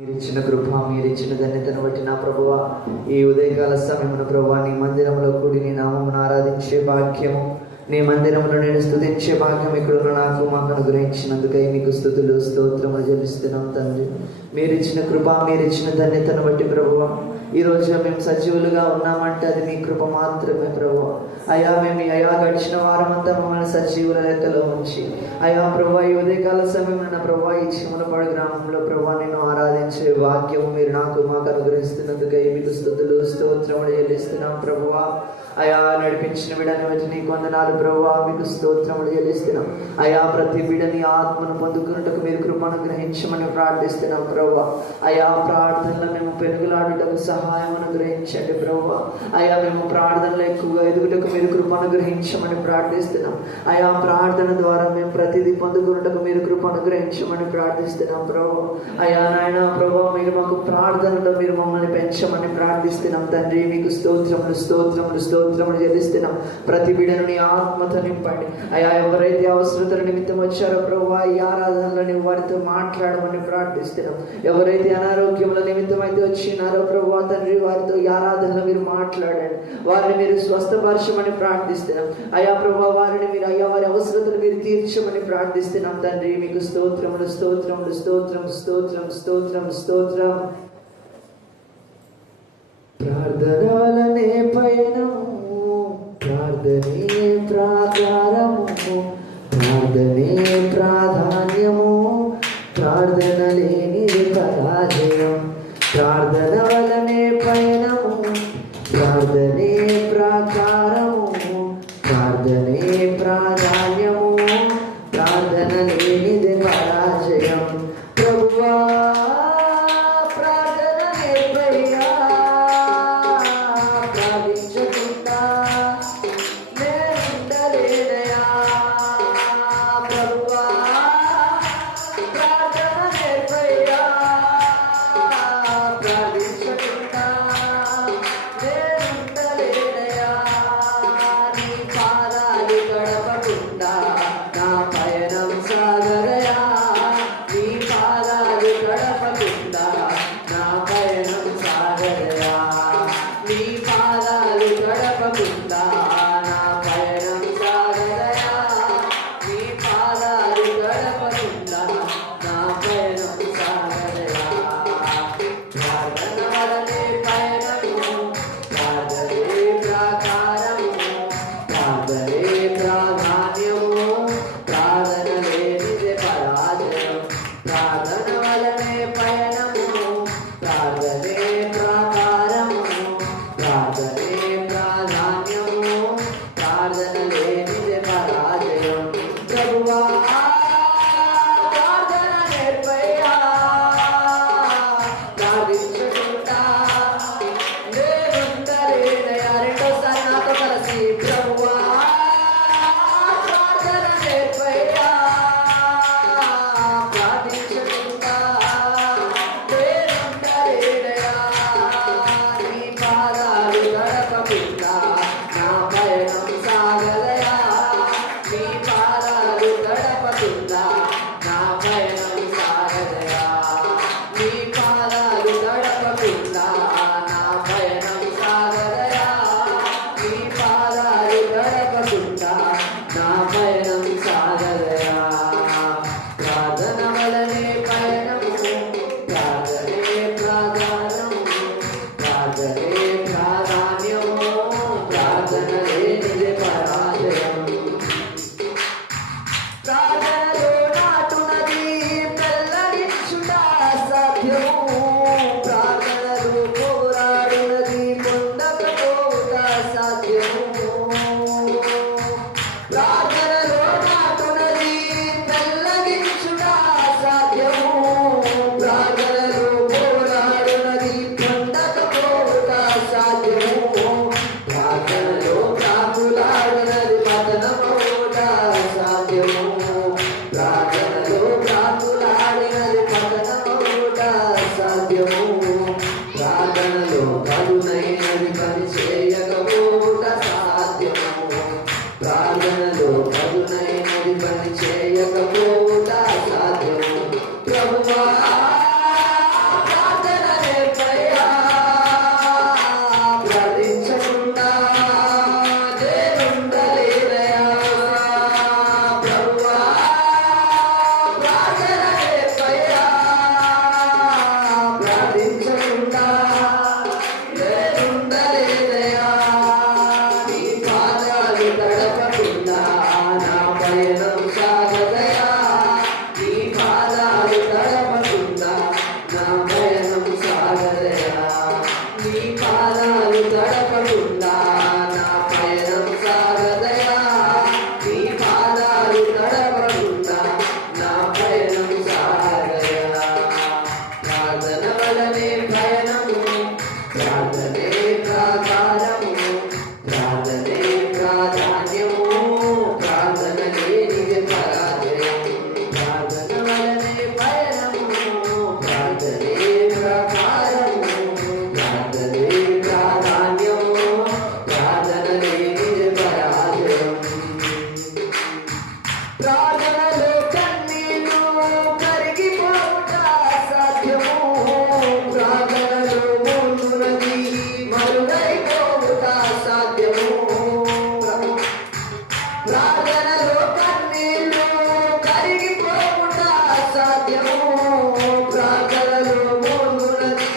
మీరిచ్చిన కృప, మీరిచ్చిన ధన్యతను బట్టి నా ప్రభువా, ఈ ఉదయకాల సమయమున ప్రభువా, నీ మందిరంలో కూడి నీ నామమును ఆరాధించే భాగ్యము, నీ మందిరంలో నేను స్తుతించే భాగ్యం ఇక్కడ నాకు మాకు అనుగ్రహించినందుకై మీకు స్తుతులు స్తోత్రములు చెల్లిస్తున్నాం తండ్రి. మీరిచ్చిన కృప, మీరిచ్చిన ధన్యతను బట్టి ప్రభువా, ఈరోజు మేము సజీవులుగా ఉన్నామంటే అది మీ కృప మాత్రమే ప్రభువా. అయా మేము గడిచిన వారమంతా మమ్మల్ని సజీవుల లెక్కలో ఉంచి అయా ప్రభువా, ఈ ఉదయకాల సమయమున ప్రభువా, ఈ చిమలపాడు గ్రామంలో ప్రభువా నేను ఆరాధించే భాగ్యము మీరు నాకు మాకు అనుగ్రహిస్తున్నందుకై మీకు స్తుతులు స్తోత్రములు చెల్లిస్తున్నాం ప్రభువా. అయా నడిపించిన బిడ్డని బట్టి నీకు వందనాలు ప్రభువా, మీకు స్తోత్రములు చెల్లిస్తున్నాం. అయా ప్రతి బిడ్డని ఆత్మను పొందుకున్నట్టుకు మీరు కృపను గ్రహించమని ప్రార్థిస్తున్నాం ప్రభువా. అయా ప్రార్థనలో మేము పెనుగులాడుటకు సహాయం అనుగ్రహించండి ప్రభువా. అయా మేము ప్రార్థనలో ఎక్కువగా ఎదుగుటకు మీరు కృపను గ్రహించమని ప్రార్థిస్తున్నాం. అయా ప్రార్థన ద్వారా మేము ప్రతిదీ పొందుకున్నట్టుకు మీరు కృపను గ్రహించమని ప్రార్థిస్తున్నాం ప్రభువా. అయా నాయన ప్రభువా, మీరు మాకు ప్రార్థనలో మీరు మమ్మల్ని పెంచమని ప్రార్థిస్తున్నాం తండ్రి. మీకు స్తోత్రములు స్తోత్రములు స్తోత్రములు చెల్లిస్తున్నాం. ప్రతి బిడ్డను నీ ఆత్మతో నింపండి. అయా ఎవరైతే అవసరతల నిమిత్తం వచ్చారో ప్రభువా, ఈ ఆరాధనలో నువ్వు వారితో మాట్లాడమని ప్రార్థిస్తున్నాం. ఎవరైతే అనారోగ్యముల నిమిత్తం అయితే వచ్చినారో ప్రభువా తండ్రి, వారితో ఈ ఆరాధనలో మీరు మాట్లాడండి, వారిని మీరు స్వస్థపరచమని ప్రార్థిస్తున్నాం. అయా ప్రభువా, వారిని మీరు అయ్యా వారి అవసరతలు మీరు తీర్చమని ప్రార్థిస్తున్నాం తండ్రి. మీకు స్తోత్రములు స్తోత్రములు స్తోత్రం స్తోత్రం స్తోత్రం స్తోత్రం. ప్రార్థన వలనే పయనము, ప్రార్థనే ప్రాకారము, ప్రార్థనే ప్రాధాన్యము, ప్రార్థన లేనిది పరాజయం. ప్రార్థన వలనే పయనము, ప్రార్థనే ప్రాకారము, ప్రార్థనే ప్రాధాన్యము, ప్రార్థన లేనిది పరాజయం. ప్రభువా వలనే పయనము, ప్రార్థనే ప్రాకారము, ప్రార్థనే ప్రాధాన్యము, ప్రార్థన లేనిదే పరాజయం. ప్రార్థన వలనే పయనము, ప్రార్థనే ప్రాకారము, ప్రార్థనే ప్రాధాన్యము, ప్రార్థన లేనిదే పరాజయం. ప్రార్థనలో కన్నీళ్ళు కరిగిపోవుట అసాధ్యము, ప్రార్థనలో మూర్ఖులది మరుగైపోవుట అసాధ్యము. ప్రార్థనలో కన్నీళ్ళు కరిగిపోవుట అసాధ్యము, ప్రార్థనలో మూర్ఖులది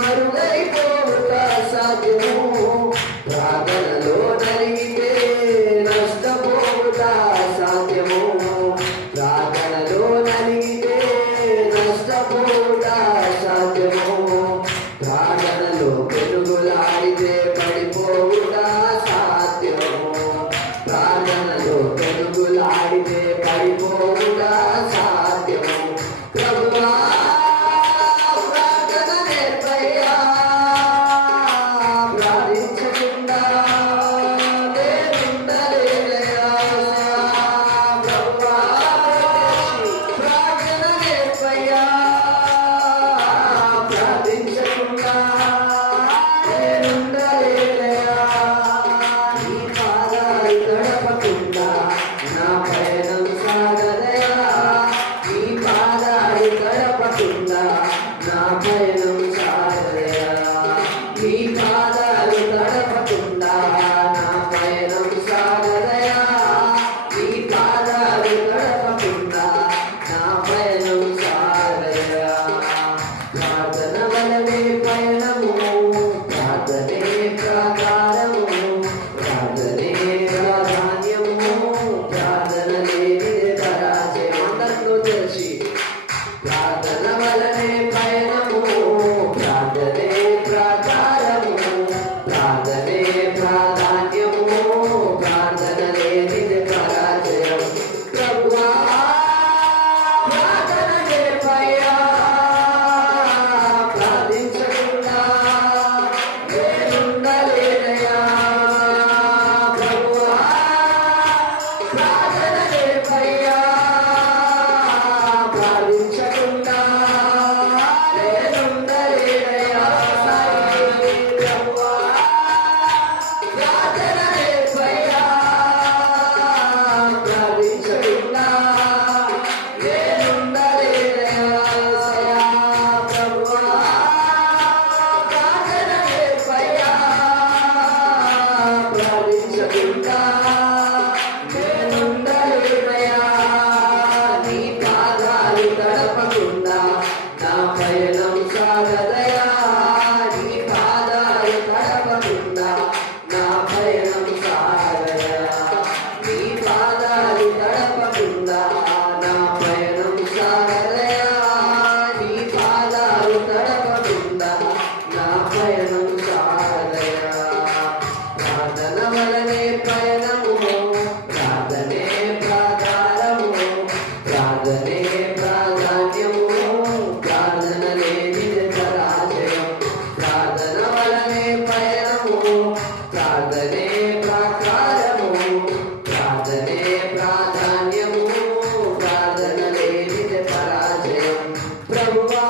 మరుగైపోవుట అసాధ్యము. ప్రార్థనలో నలిగితే నష్టపోవుట అసాధ్యము, ప్రార్థనలో నలిగితే నష్టపోవుట అసాధ్యము. ప్రార్థనలో పెనుగులాడితే పడిపోవుట అసాధ్యము, ప్రార్థనలో పెనుగులాడితే పడిపోవుట అసాధ్యము. ప్రభువా ప్రార్థన నేర్పయ్యా, ప్రార్థించకుండా నేనుండలేనయ్యా. ప్రభువా ప్రార్థన నేర్పయ్యా, ప్రార్థించకుండా నేనుండలేనయ్యా. నీ పాదాలు తడపకుండా నా పయనం సాగదయా, నీ పాదాలు తడపకుండా నా పయనం సాగదయా, నీ పాదాలు తడపకుండా నా పయనం సాగదయా, నీ పాదాలు తడపకుండా నా పయనం సాగదయా. ప్రార్థన వలనే పయనము, ప్రార్థనే ప్రాకారము, ప్రార్థనే ప్రాధాన్యము, ప్రార్థన లేనిదే పరాజయం. అందరిలో తెలిసి ప్రార్థన వలనే పయనము, ప్రార్థనే ప్రాకారము, ప్రార్థనే ప్రాధాన్యము, ప్రార్థన లేనిదే పరాజయం. ప్రభువా ప్రార్థన నేర్పయ్యా, ప్రార్థించకుండా నేనుండలేనయ్యా. ప్రభువా ప్రార్థన నేర్పయ్యా, ప్రార్థించకుండా నేనుండలేనయ్యా. ప్రభువా ప్రార్థన నేర్పయ్యా, ప్రార్థించకుండా నేనుండలేనయ్యా. ప్రభువా ప్రార్థన నేర్పయ్యా, ప్రార్థించకుండా నేనుండలేనయ్యా. నీ పాదాలు తడపకుండా నా పయనం సాగదయా, నీ పాదాలు తడపకుండా నా పయనం సాగదయా, నీ పాదాలు తడపకుండా నా పయనం సాగదయా, నీ పాదాలు తడపకుండా నా పయనం సాగదయా. ప్రార్థన వలనే పయనము, ప్రార్థనే ప్రాకారము, ప్రార్థనే ప్రాధాన్యము, ప్రార్థన లేనిదే పరాజయం. ప్రార్థన వలనే పయనము, ప్రార్థనే ప్రాకారము, ప్రార్థనే ప్రాధాన్యము, ప్రార్థన లేనిదే పరాజయం. ప్రభువా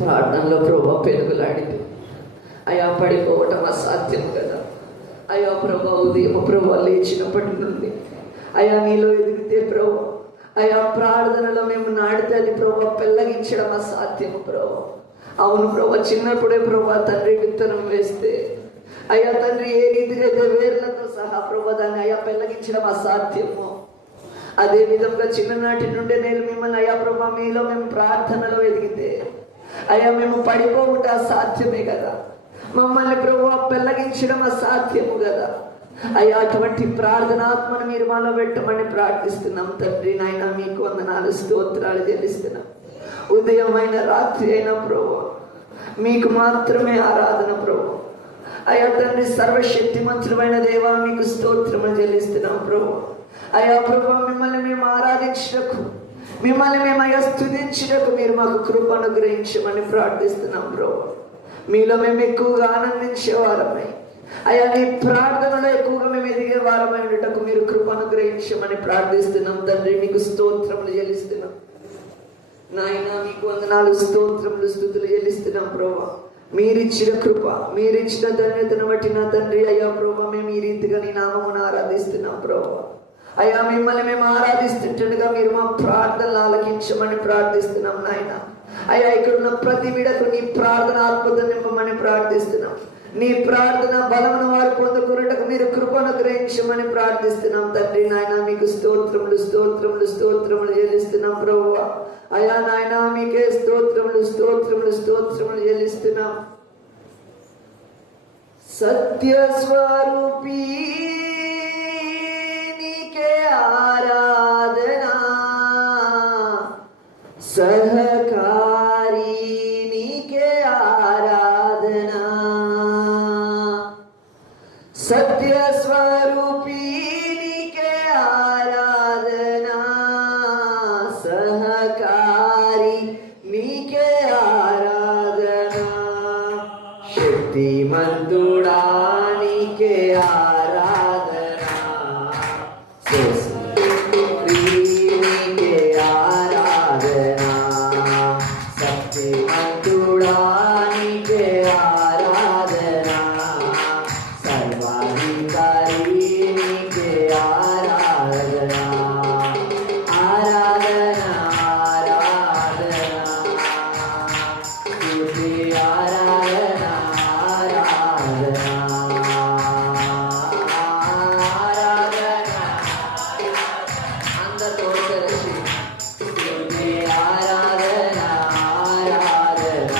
ప్రార్థనలో ప్రభా పెనుగులాడితే అయా పడిపోవటం అసాధ్యం కదా. అయా ప్రభా ఉదయం ప్రభా లేచినప్పటి నుండి అయా నీలో ఎదిగితే ప్రభా అయా ప్రార్థనలో మేము నాడితే అది ప్రభా పెళ్ళగించడం అసాధ్యము ప్రభా. అవును ప్రభా, చిన్నప్పుడే ప్రభా తండ్రి విత్తనం వేస్తే అయ్యా తండ్రి ఏ రీతిగా అయితే వేర్లతో సహా ప్రభా దాన్ని అయా పెళ్ళగించడం అసాధ్యము. అదే విధంగా చిన్ననాటి నుండి నేను మిమ్మల్ని అయా ప్రభా మీలో మేము ప్రార్థనలో ఎదిగితే అయ్యా మేము పడిపోవుట అసాధ్యమే కదా. మమ్మల్ని ప్రభు పెళ్ళగించడం అసాధ్యము కదా. అయ్యా అటువంటి ప్రార్థనాత్మను మీరు మాలో పెట్టమని ప్రార్థిస్తున్నాం తండ్రి. నాయన మీకు వందనాలు స్తోత్రాలు చెల్లిస్తున్నాం. ఉదయమైన రాత్రి అయినా ప్రభు మీకు మాత్రమే ఆరాధన ప్రభు. అయ్యా తండ్రి సర్వశక్తిమంతుడైన దేవా మీకు స్తోత్రములు చెల్లిస్తున్నాం ప్రభు. అయ్యా ప్రభు మిమ్మల్ని మేము ఆరాధించటకు, మిమ్మల్ని మేము అయ్యా స్తుతించటకు మీరు మాకు కృప అనుగ్రహించమని ప్రార్థిస్తున్నాం ప్రభు. మీలో మేము ఎక్కువగా ఆనందించే వారమై అయ్యా నీ ప్రార్థనలో ఎక్కువగా మేము ఎదిగే వారమై ఉండటకు మీరు కృప అనుగ్రహించమని ప్రార్థిస్తున్నాం తండ్రి. మీకు స్తోత్రములు చెల్లిస్తున్నాం నాయన. మీకు వందనాలు స్తోత్రములు స్తుతులు చెల్లిస్తున్నాం ప్రభు. మీరిచ్చిన కృప, మీరిచ్చిన ధన్యతను బట్టి నా తండ్రి అయ్యా ప్రభు మేము ఈ రీతిగా నీ నామమును ఆరాధిస్తున్నాం ప్రభు. అయ్యా మిమ్మల్ని మేము ఆరాధిస్తుండగా మీరు మా ప్రార్థనలు ఆలకించమని ప్రార్థిస్తున్నాం నాయన. అయ్యా ఇక్కడున్న ప్రతి బిడకు నీ ప్రార్థన ఆత్మతో నింపమని ప్రార్థిస్తున్నాం. నీ ప్రార్థన బలమును వారు పొందుకున్నటకు మీరు కృపను గ్రహించమని ప్రార్థిస్తున్నాం తండ్రి. నాయన మీకు స్తోత్రములు స్తోత్రములు స్తోత్రములు చెల్లిస్తున్నాం ప్రభువ. అయా నాయన మీకే స్తోత్రములు స్తోత్రములు స్తోత్రములు చెల్లిస్తున్నాం. సత్య స్వరూపీ నీకే ఆరాధనా, సహకారి నీకే ఆరాధనా. సత్య స్వరూపీ నీకే ఆరాధనా, సహకారి నీకే ఆరాధనా. శక్తిమంతుడా నీకే ఆరాధనా, నీకే ఆరాధనా. శక్తిమంతుడా నీకే ఆరాధనా, సర్వాధికారి నీకే ఆరాధనా. ఆరాధనా ఆరాధనా స్తుతి ఆరాధనా ఆరాధనా ఆరాధనా. అందరూ కలిసి స్తుతి ఆరాధనా ఆరాధనా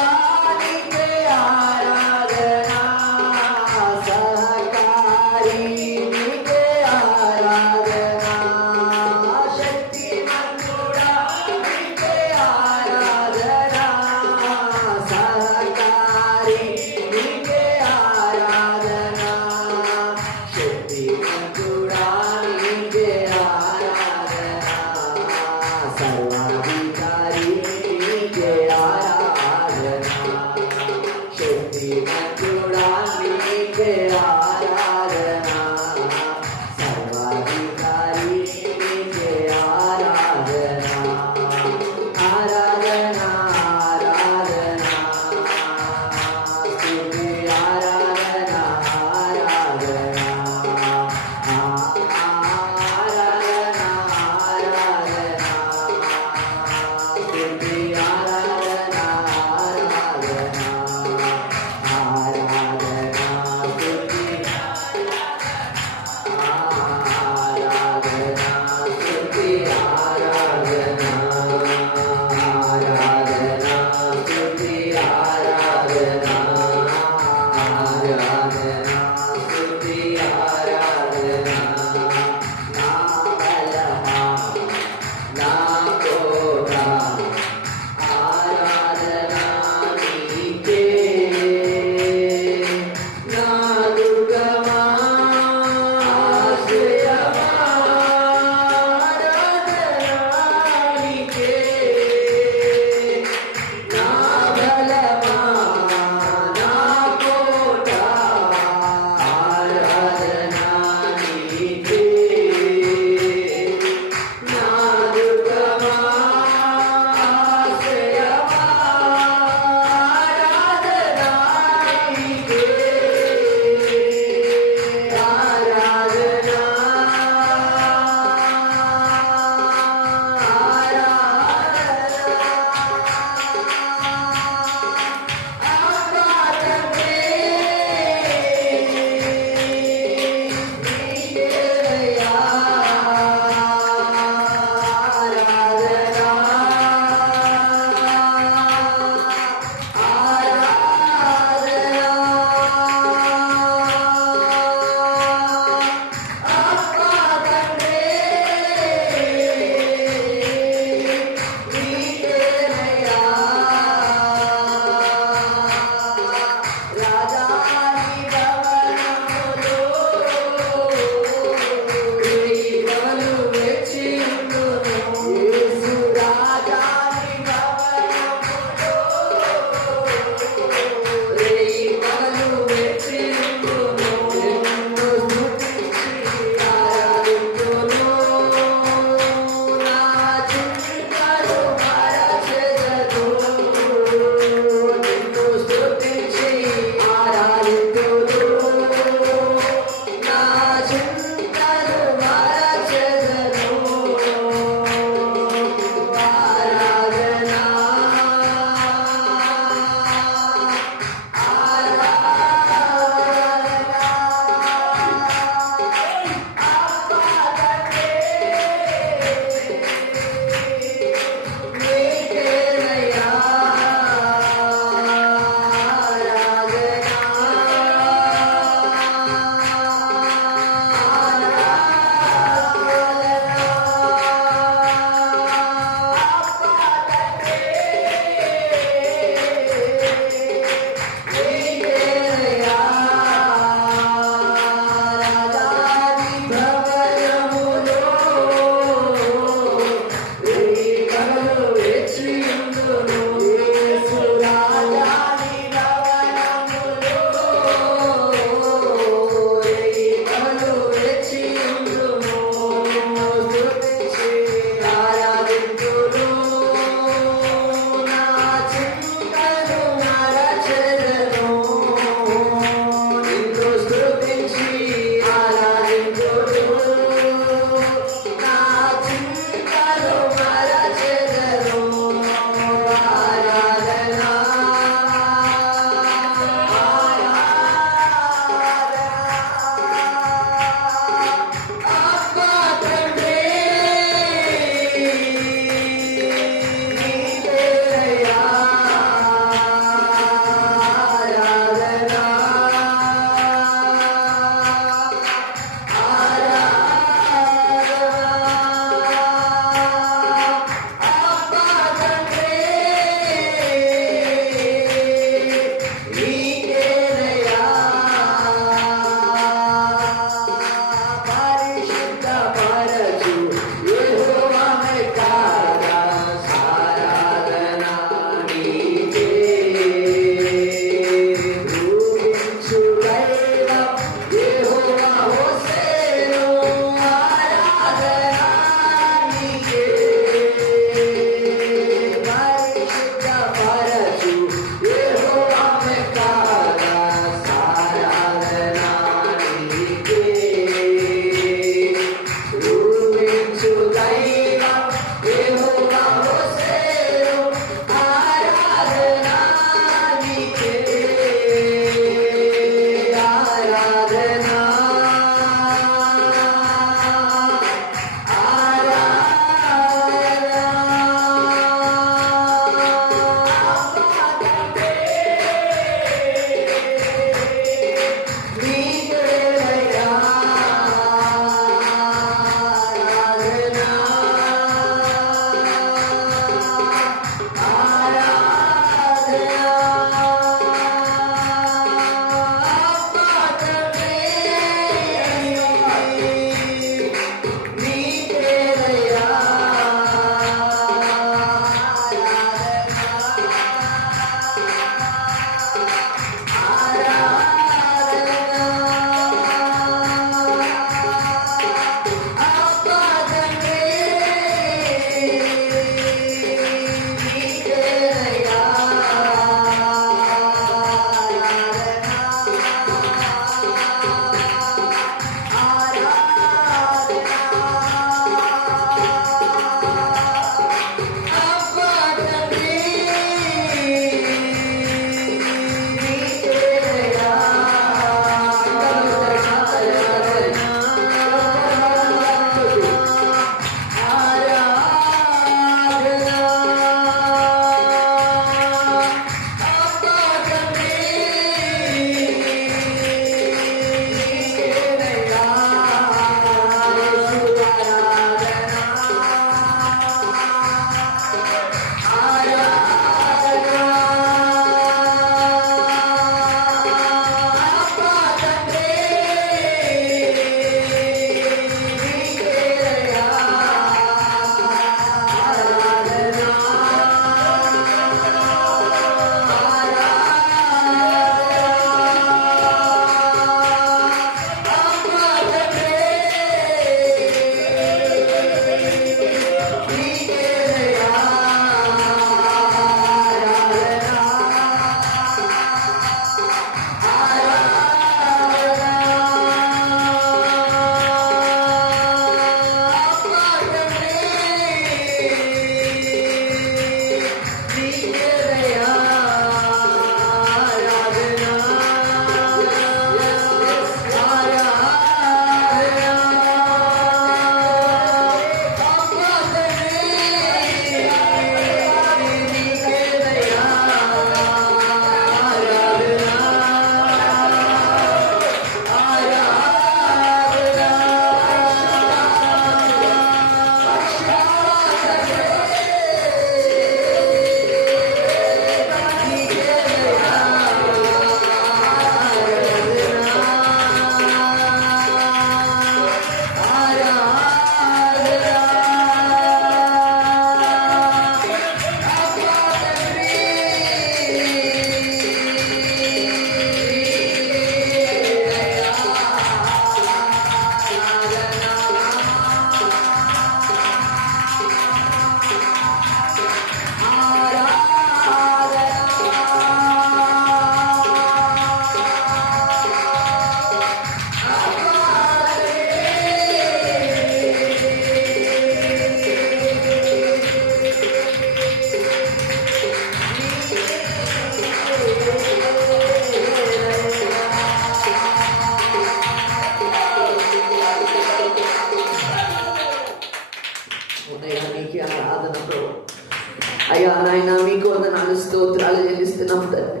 ప్రార్థిస్తున్నాం తండ్రి.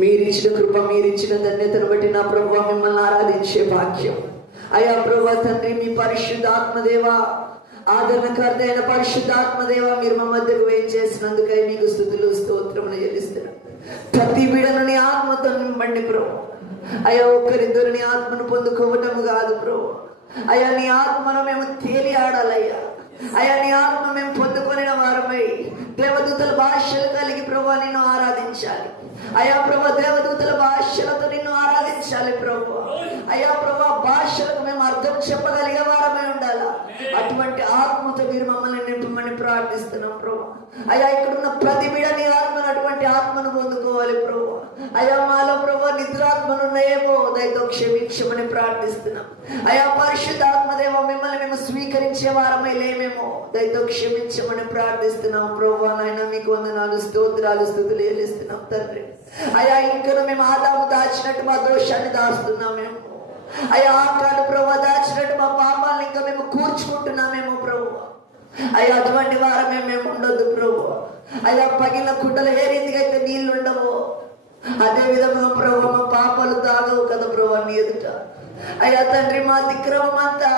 మీరిచ్చిన కృప, మీరిచ్చిన ధన్యతను బట్టి నా ప్రభువా మిమ్మల్ని ఆరాధించే భాగ్యం అయ్యా ప్రభువా తండ్రి. మీ పరిశుద్ధాత్మదేవ, ఆదరణకర్తైన పరిశుద్ధాత్మదేవ, మీరు మా మధ్యకు వేయించేసినందుకై మీకు స్తుతులు స్తోత్రములు చెల్లిస్తున్నాం. ప్రతి బిడను నీ ఆత్మతో నింపండి ప్రభు అయ్యా. ఒక్కరిద్దరు నీ ఆత్మను పొందుకోవటము కాదు ప్రభు అయ్యా, నీ ఆత్మను మేము తేలి ఆడాలయ్యా. అయ్యా నీ ఆత్మ మేము పొందుకొనిన వారమై దేవదూతల భాషలు కలిగి ప్రభు నిన్ను ఆరాధించాలి అయ్యా. ప్రభు దేవదూతల భాషలతో నిన్ను ఆరాధించాలి ప్రభు అయ్యా. ప్రభు భాషలకు మేము అర్థం చెప్పగలిగే వారమై ఉండాలా. అటువంటి ఆత్మతో మీరు మమ్మల్ని నింపమని ప్రార్థిస్తున్నాం ప్రభు అయ్యా. ఇక్కడున్న ప్రతి బిడ నీ ఆత్మను, అటువంటి ఆత్మను పొందుకోవాలి ప్రభు అయ్యా. మాలో ప్రభు నిద్రాత్మలు ఉన్నాయేమో దయతో క్షమించమని ప్రార్థిస్తున్నాం అయ్యా. పరిశుద్ధాత్మదేవ, మిమ్మల్ని మేము స్వీకరించే వారమై లేమేమో దయతో క్షమించమని ప్రార్థిస్తున్నాం ప్రభు. నాయన మీకు వందనాలు, స్తోత్రాలు, స్తుతులు చెల్లిస్తున్నాం తండ్రి అయ్యా. ఇంకా మేము ఆదాము దాచినట్టు మా దోషాన్ని దాస్తున్నామేమో అయ్యా. ఆకాడు ప్రభు దాచినట్టు మా పాపాలను ఇంకా మేము కూర్చుకుంటున్నామేమో ప్రభు అయ్యా. అటువంటి వారమే మేము ఉండొద్దు ప్రభు అయ్యా. పగిలిన కుండలు ఏ రీతిగా అయితే నీళ్లు ఉండవో అదే విధంగా ప్రభు మా పాపాలు తాగవు కదా ప్రభు నీ ఎదుట అయ్యా తండ్రి. మా దిక్రమం అంతా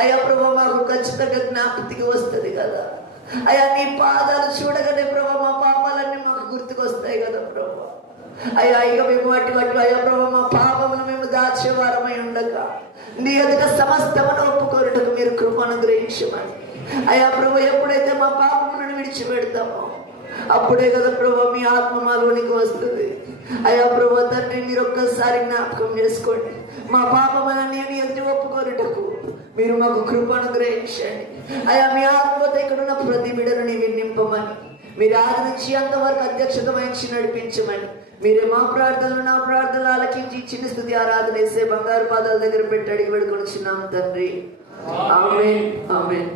అయ్యా ప్రభు మాకు ఖచ్చితంగా జ్ఞాపతికి వస్తుంది కదా అయ్యా. నీ పాదాలు చూడగానే ప్రభు మా పాపాలన్నీ మాకు గుర్తుకొస్తాయి కదా ప్రభు అయ్యా. ఇక మేము అటు అయ్యా ప్రభు మా పాపమును మేము దాచేవారమై ఉండక నీ ఎదుట సమస్తమును ఒప్పుకోరుటకు మీరు కృపను గ్రహించమని అయ్యా ప్రభు. ఎప్పుడైతే మా పాపములను విడిచిపెడతామో అప్పుడే కదా ప్రభు మీ ఆత్మ మాలోనికి వస్తుంది అయ్యా. ప్రభు తండ్రి, మీరు ఒక్కసారి జ్ఞాపకం చేసుకోండి. మా పాపమని ఎదుటి ఒప్పుకోరుటకు మీరు మాకు కృపను గ్రహించండి అయ్యా. మీ ఆత్మతో ఇక్కడున్న ప్రతి బిడను నీవు నింపమని, మీరు ఆది నుంచి అంతవరకు అధ్యక్షత వహించి నడిపించమని, మీరే మా ప్రార్థనలు నా ప్రార్థనలు ఆలకించి ఇచ్చిన స్తుతి ఆరాధన వేసే బంగారు పాదాల దగ్గర పెట్టి అడిగి పెడుకొనిచున్నాం తండ్రి. ఆమేన్, ఆమేన్.